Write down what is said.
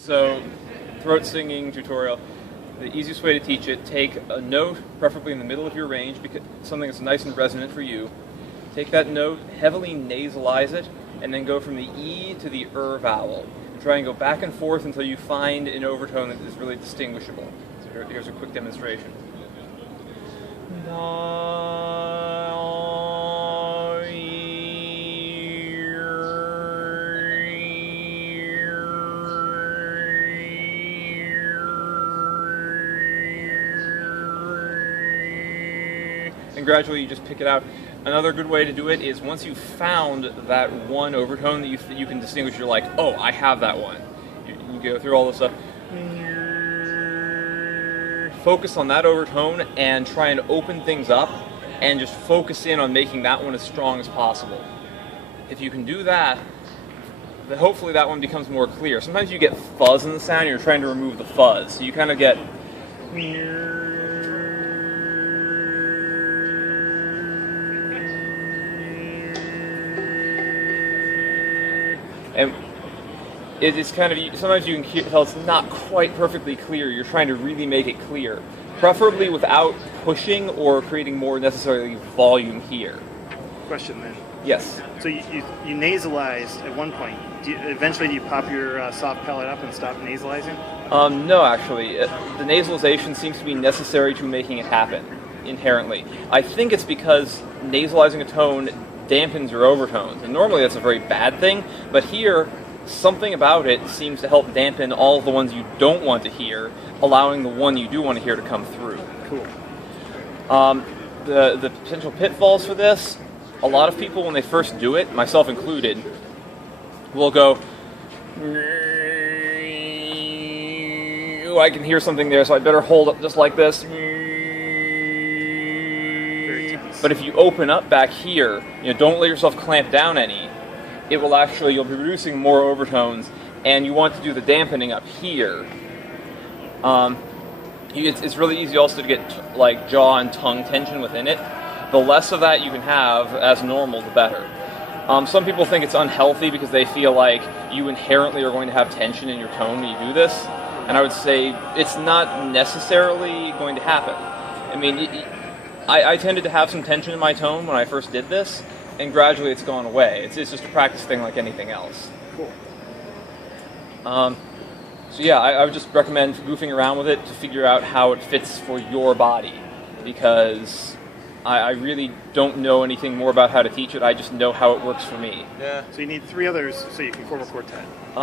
So, throat singing tutorial. The easiest way to teach it, take a note, preferably in the middle of your range, because something that's nice and resonant for you. Take that note, heavily nasalize it, and then go from the E to the vowel. Try and go back and forth until you find an overtone that is really distinguishable. So here's a quick demonstration. And gradually you just pick it out. Another good way to do it is once you've found that one overtone that you can distinguish, you're like, oh, I have that one. You go through all this stuff. Focus on that overtone and try and open things up and just focus in on making that one as strong as possible. If you can do that, then hopefully that one becomes more clear. Sometimes you get fuzz in the sound and you're trying to remove the fuzz. So you kind of get... And it's kind of, sometimes you can tell it's not quite perfectly clear. You're trying to really make it clear. Preferably without pushing or creating more necessarily volume here. Question then. Yes. So you nasalized at one point. Eventually do you pop your soft palate up and stop nasalizing? No, actually. The nasalization seems to be necessary to making it happen, inherently. I think it's because nasalizing a tone dampens your overtones. And normally that's a very bad thing, but here, something about it seems to help dampen all of the ones you don't want to hear, allowing the one you do want to hear to come through. Cool. The potential pitfalls for this, a lot of people when they first do it, myself included, will go, I can hear something there, so I better hold up just like this. But if you open up back here, don't let yourself clamp down any. It will actually, you'll be producing more overtones, and you want to do the dampening up here. It's really easy also to get like jaw and tongue tension within it. The less of that you can have as normal, the better. Some people think it's unhealthy because they feel like you inherently are going to have tension in your tone when you do this. And I would say it's not necessarily going to happen. I mean, I tended to have some tension in my tone when I first did this, and gradually it's gone away. It's just a practice thing like anything else. Cool. So yeah, I would just recommend goofing around with it to figure out how it fits for your body, because I really don't know anything more about how to teach it. I just know how it works for me. Yeah. So you need 3 others so you can chord quartet.